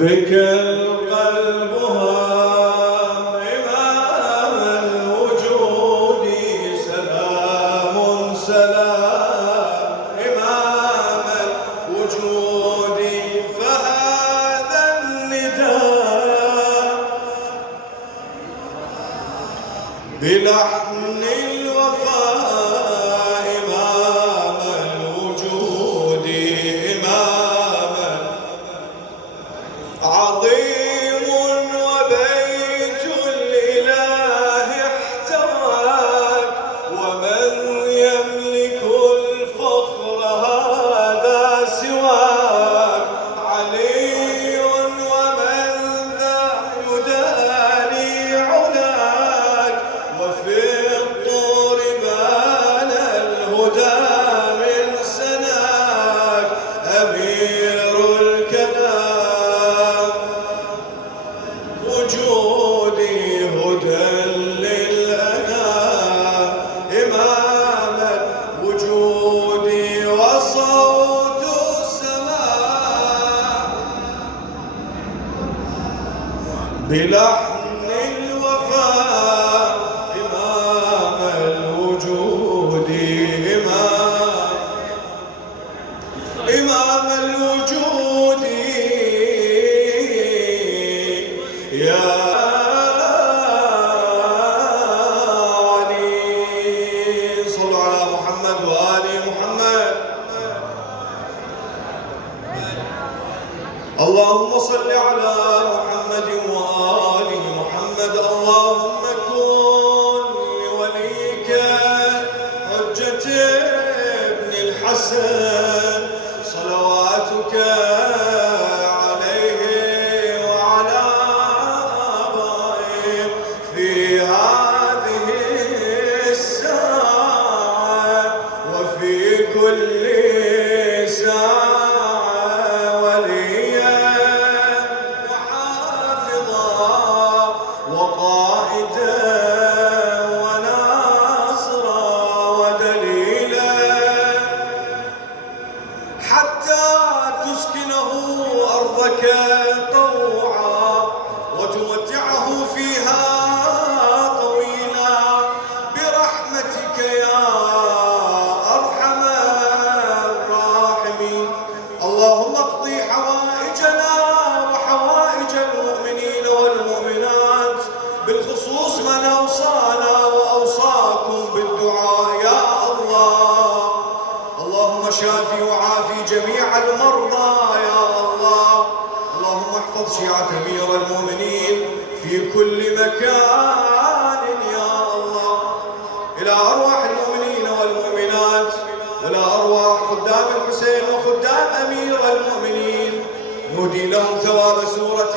بك القلب هام إمام الوجود، سلام سلام إمام الوجود، فهذا النداء بلحن الوفاء إمام الوجود، إمام عظيم وبيت الإله احتواك، ومن يملك الفخر هذا سواك، علي ومن ذا يداني علاك، وفي الطور بان الهدى من سناك، أمير الكلام وجودي هدى للأنام، إمام الوجود وصوت السماء بلحن الوفاء، إمام الوجود، إمام الوجود، يا علي. صلوا على محمد وآل محمد. اللهم صل على محمد وآل محمد. اللهم كن لوليك حجة ابن الحسن صلواتك عليه وعلى آبائه في هذه الساعة وفي كل ساعة، وليا وحافظا وقائدا وناصرا ودليلا، حتى تسكنه أرضك طوعا وتمتعه فيها طويلا برحمتك يا أرحم الراحمين. اللهم اقضي حوائجنا وحوائج المؤمنين والمؤمنات، بالخصوص من أوصانا وأوصاكم بالدعاء يا الله. اللهم شافي وعافي جميع المرضى يا الله. اللهم احفظ شيعة أمير المؤمنين في كل مكان يا الله. إلى أرواح المؤمنين والمؤمنات، وإلى أرواح خدام الحسين وخدام أمير المؤمنين، نهدي لهم ثواب سورة